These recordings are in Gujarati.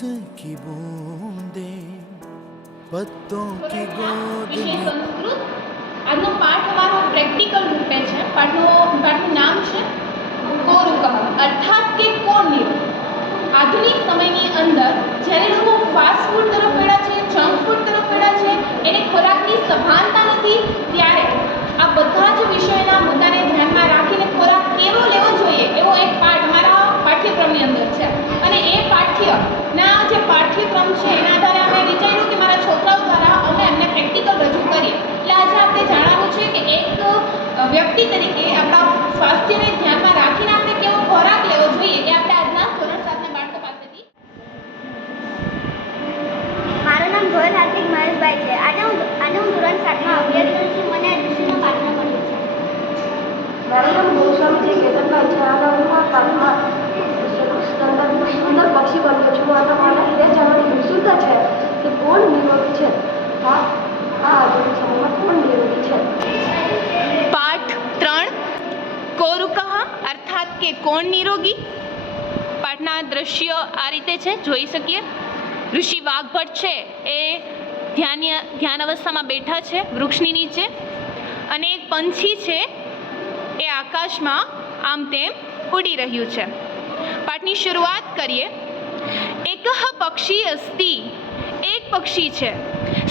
की बूंदे पत्तों की गोद में। સંસ્કૃત આજનો પાઠ અમારો પ્રેક્ટિકલ રૂપે છે. પાઠનું નામ છે કોરુકઃ, અર્થાત કે કોણ નિરોગ. આધુનિક સમયની અંદર જ્યારે લોકો ફાસ્ટ ફૂડ તરફ વળ્યા છે, જંક ફૂડ તરફ વળ્યા છે, એને ખોરાકની સભાનતા નથી, ત્યારે આ બધા જ વિષયોના મુદ્દાને ધ્યાનમાં રાખીને ખોરાક કેવો લેવો જોઈએ એવો એક પાઠ અમારા પાઠ્યક્રમની અંદર છે. અને એ પાઠ્યના જે પાઠ્યક્રમ છે એના આધારે અમે વિચાર્યું કે મારા છોકરાઓ દ્વારા અમે એમને પ્રેક્ટિકલ રજૂ કરીએ. એટલે આજે આપણે જાણવાનું છે કે એક વ્યક્તિ તરીકે આપણા સ્વાસ્થ્યને ધ્યાનમાં રાખીને આપણે કેવો ખોરાક લેવો જોઈએ એ આપણે આજના ધોરણ 7ના બાળકો પાસેથી. મારું નામ ધોરણ હાર્દિક મહેશભાઈ છે. આજે હું ધોરણ 7માં અભ્યાસ કરું છું. મને આ ઋષિનો પાઠનો મળ્યો છે. મારું નામ ગૌસ્વામી છે કેતનભાઈ છે. આજે હું આ પાઠમાં સુંદર પક્ષી બન્યો છું. અને મને એ જાણવાની ઉત્સુકતા છે કે કોણ નિરોગી છે. આ આધુનિક સમયમાં કોણ નિરોગી છે. પાઠ 3 કોરુકઃ અર્થાત કે કોણ નિરોગી. પાઠના દ્રશ્ય આ રીતે છે, જોઈ શકીએ. ઋષિ વાઘભટ્ટ છે એ ધ્યાન અવસ્થામાં બેઠા છે વૃક્ષની નીચે, અને એક પંછી છે એ આકાશમાં આમ તેમ ઉડી રહ્યું છે. પાઠની શરૂઆત કરીએ. એકઃ પક્ષી અસ્તિ, એક પક્ષી છે.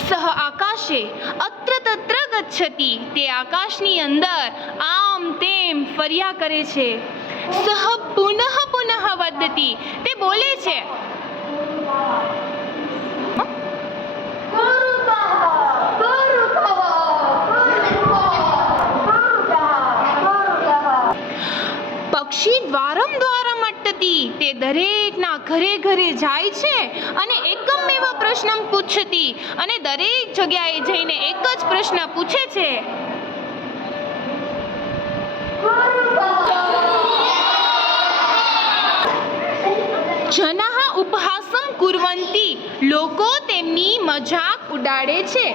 સહ આકાશે અત્ર તત્ર ગચ્છતિ, તે આકાશની અંદર આમ તેમ ફર્યા કરે છે. સહ પુનઃ પુનઃ વદતિ, તે બોલે છે. પક્ષી દ્વારમ અટતી, તે દરેકના ઘરે ઘરે જાય છે અને એકમેવ પ્રશ્ન પૂછતી, અને દરેક જગ્યાએ જઈને એક જ પ્રશ્ન પૂછે છે. જનાઃ ઉપહાસં કુર્વન્તિ, લોકો તેમની મજાક ઉડાડે છે.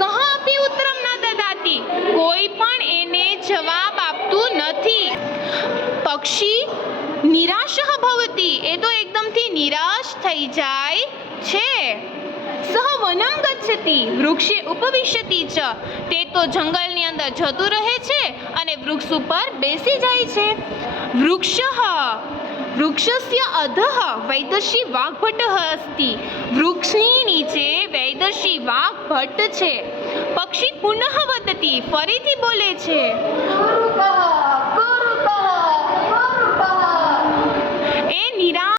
કહા અપી ઉત્તરમ ન દદાતિ, કોઈ પણ એને જવાબ આપતું નથી. પક્ષી નિરાશઃ ભવતિ, એ તો એકદમથી નિરાશ થઈ જાય છે. સહ વનમ ગચ્છતિ, વૃક્ષે ઉપવિશતિ ચ, તે તો જંગલની અંદર જતું રહે છે અને વૃક્ષ ઉપર બેસી જાય છે. વૃક્ષસ્ય અધઃ વૈદર્ષી વાઘભટ્ટ અસ્તિ, વૃક્ષની નીચે વૈદર્ષી વાઘભટ્ટ છે. પક્ષી પુનઃ વદતિ, ફરીથી બોલે છે.